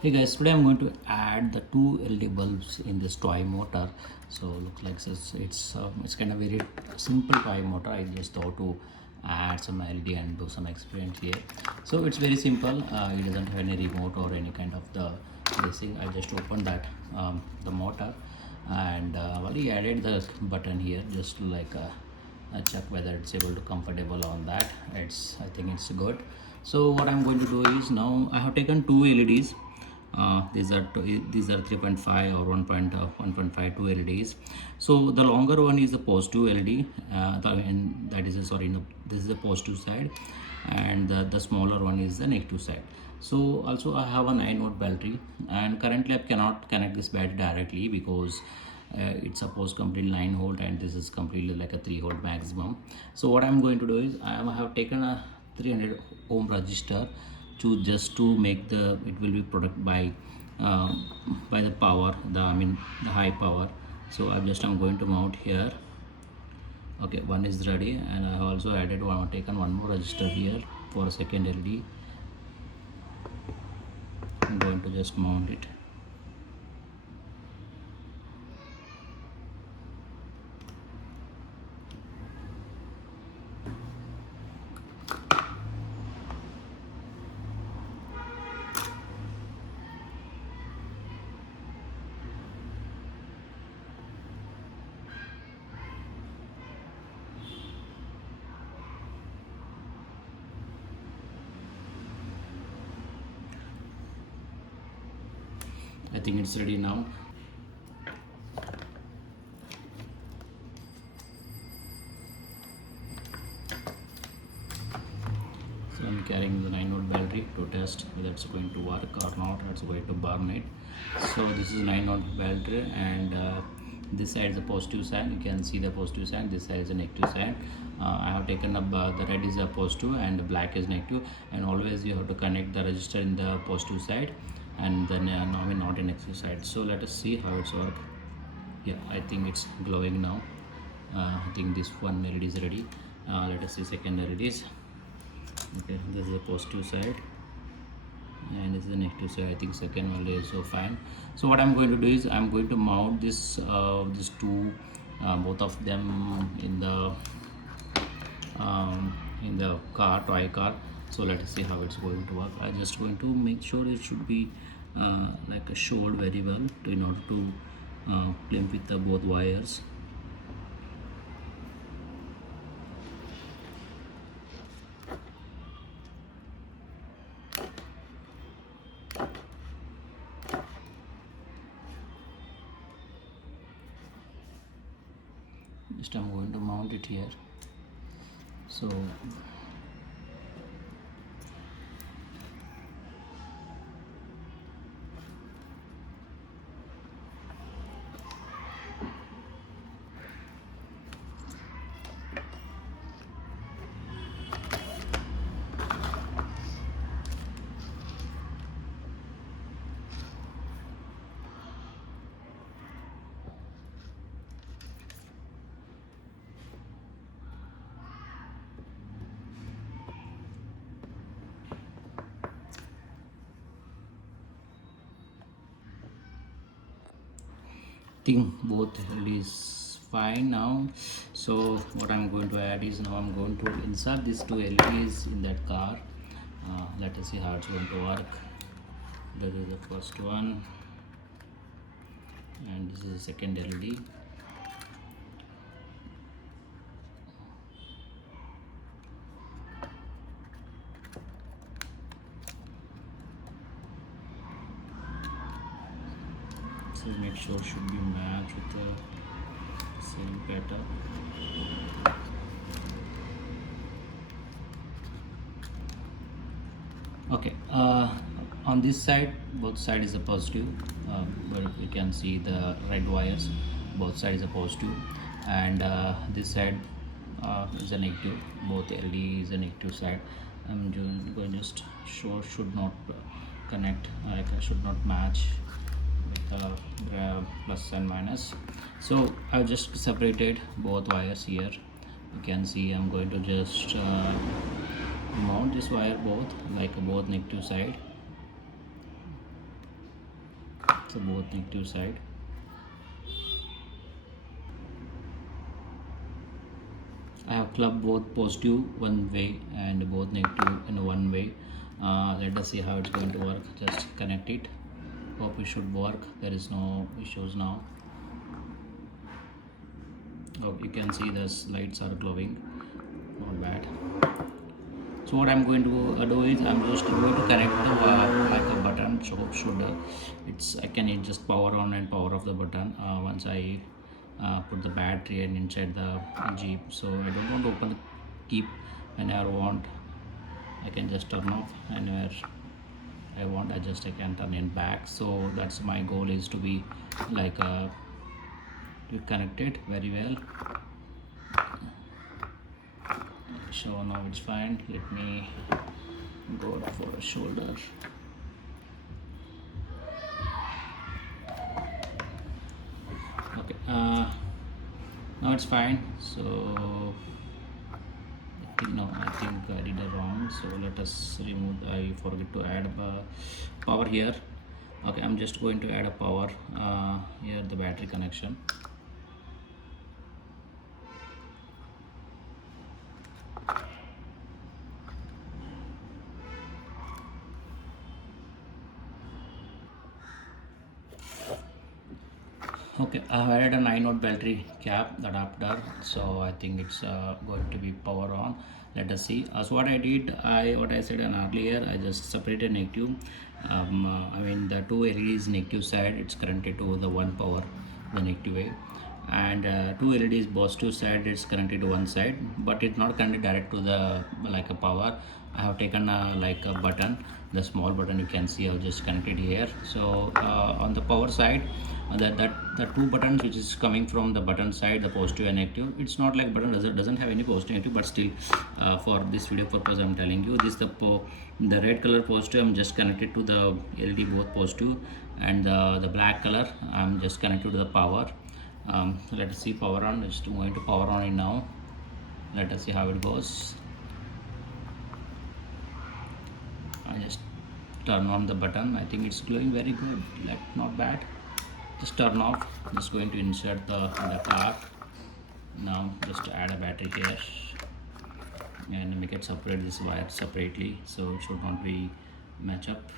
Hey guys, today I'm going to add the two LED bulbs in this toy motor. So looks like it's kind of very simple toy motor. I just thought to add some LED and do some experiment here. So it's very simple. It doesn't have any remote or any kind of the this thing. I just opened that the motor and we added the button here just to like check whether it's able to comfortable on that. I think it's good. So what I'm going to do is now I have taken two LEDs. These are 3.5 or 1.52 LEDs. So the longer one is the positive LED, and that is sorry, no, this is the positive side, and the smaller one is the negative side. So also I have a 9-volt battery, and currently I cannot connect this battery directly because it's supposed completely 9 volt and this is completely like a 3 volt maximum. So what I'm going to do is I have taken a 300 ohm resistor to just to make the it will be product uh, by the power the high power. So I'm going to mount here. Okay, one is ready, and I have also added one taken one more resistor here for a second LED. I'm going to just mount it. I think it's ready now. So I'm carrying the 9-volt battery to test whether it's going to work or not, or it's going to burn it. So this is 9-volt battery, and this side is the positive side. You can see the positive side. This side is the negative side. I have taken up the red is a positive and the black is negative, and always you have to connect the resistor in the positive side, and then not in negative side. So let us see how it's work. Yeah, I think it's glowing now. I think this one LED is ready. Let us see second LEDs. Okay, this is the positive side and this is the negative side. I think second one is so fine. So what I'm going to do is I'm going to mount these two both of them in the toy car. So let us see how it's going to work. I'm just going to make sure it should be like showed very well in order to clamp with the both wires. Just I'm going to mount it here. So think both LEDs fine now. So what I'm going to add is now I'm going to insert these two LEDs in that car. Let us see how it's going to work. This is the first one and this is the second LED. So make sure it should be matched with the same pattern. Okay, on this side both side is a positive, but you can see the red wires, both sides are positive, and this side is a negative. Both LED is a negative side. I'm going to just show should not connect, like I should not match with plus and minus. So I've just separated both wires here. You can see I'm going to just mount this wire both like both negative side. So both negative side. I have clubbed both positive one way and both negative in one way. Let us see how it's going to work. Just connect it. Hope it should work. There is no issues now. Oh, you can see the lights are glowing. Not bad. So what I'm going to do is I'm just going to connect the like a button. So should it's I can just power on and power off the button once I put the battery and inside the Jeep. So I don't want to open the keep whenever I want. I can just turn off, and where I want I can turn it back. So that's my goal, is to be like to connect it very well. So now it's fine. Let me go for a shoulder. Okay, now it's fine. So I think I did it wrong. So let us remove. I forget to add power here. Okay, I'm just going to add a power here, the battery connection. Okay, I have added a 9-volt battery cap adapter, so I think it's going to be power on. Let us see. So what I did, what I said earlier, I just separated negative. I mean the two LEDs negative side, it's connected to the one power, the negative way, and two LEDs positive side, it's connected to one side, but it's not connected direct to the like a power. I have taken like a button, the small button you can see. I've just connected here. So on the power side, that the two buttons which is coming from the button side, the positive and negative, it's not like button doesn't have any positive negative, but still for this video purpose I'm telling you this, the red color positive I'm just connected to the LED both positive, and the black color I'm just connected to the power. Let us see power on. Just going to power on it now. Let us see how it goes. I just turn on the button. I think it's glowing very good, like not bad. Just turn off. Just going to insert the car. Now just add a battery here and make it separate this wire separately, so it should not be match up.